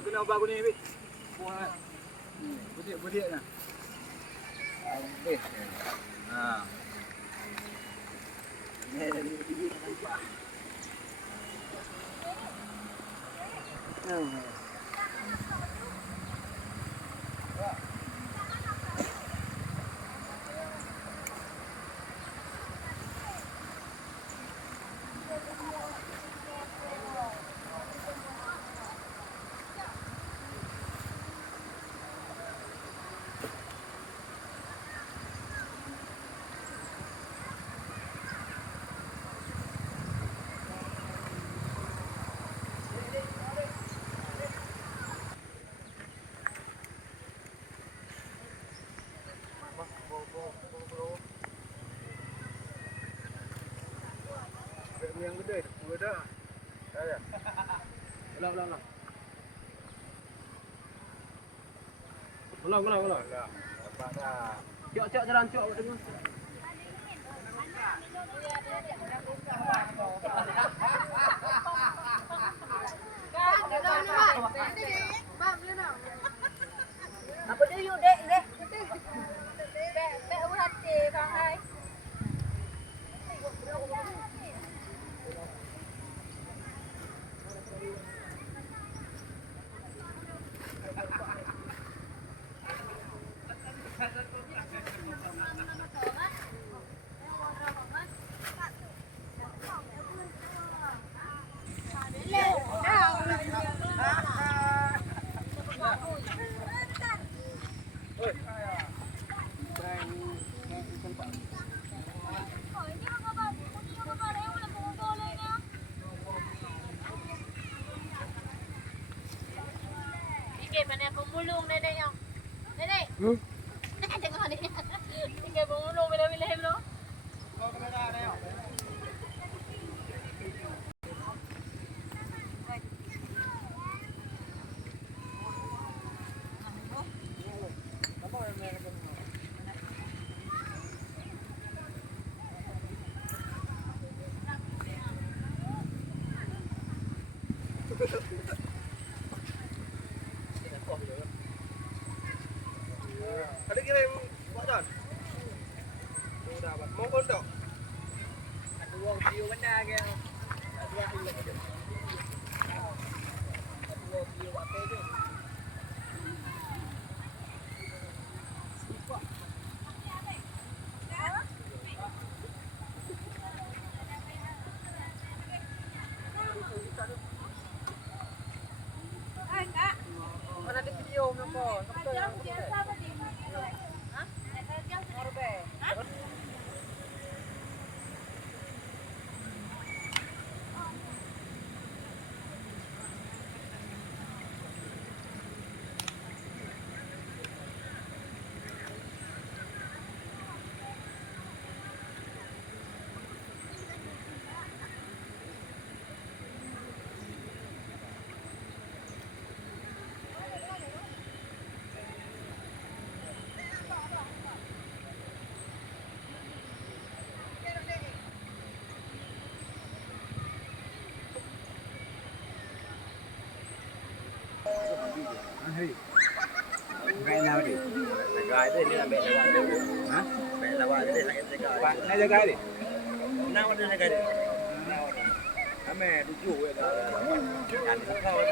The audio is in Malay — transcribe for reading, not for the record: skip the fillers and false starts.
Kena ubah ni, Bik. Buat. Budik nah. Okey. Ha. Ni dari biji nampak. Yang gede, dua dah. Ada. Ulang. Ulang. Dapat dah. Cok jalan cok awak dengar. Apa dia yuk dek dek. Dek hati kang hai. Mana pemulung nenek yang. Nenek. Tengok ni. Tinggal pemulung bila-bila belum. Kau kamera ada ya. Ada kira buat tak? Sudah buat. Mau kau tak? Ada orang video benda ke? Ada orang video je. Ada orang video apa je? Mana ada video nampak? Betul yang Hari. Kain nào đi? Gái đây là mẹ là bạn đây. Hả? Mẹ là bạn đây là em sẽ gái. Bạn này jaga đi. Nào đây là gái. Nào. Mẹ đi chủ vậy đó. Ăn không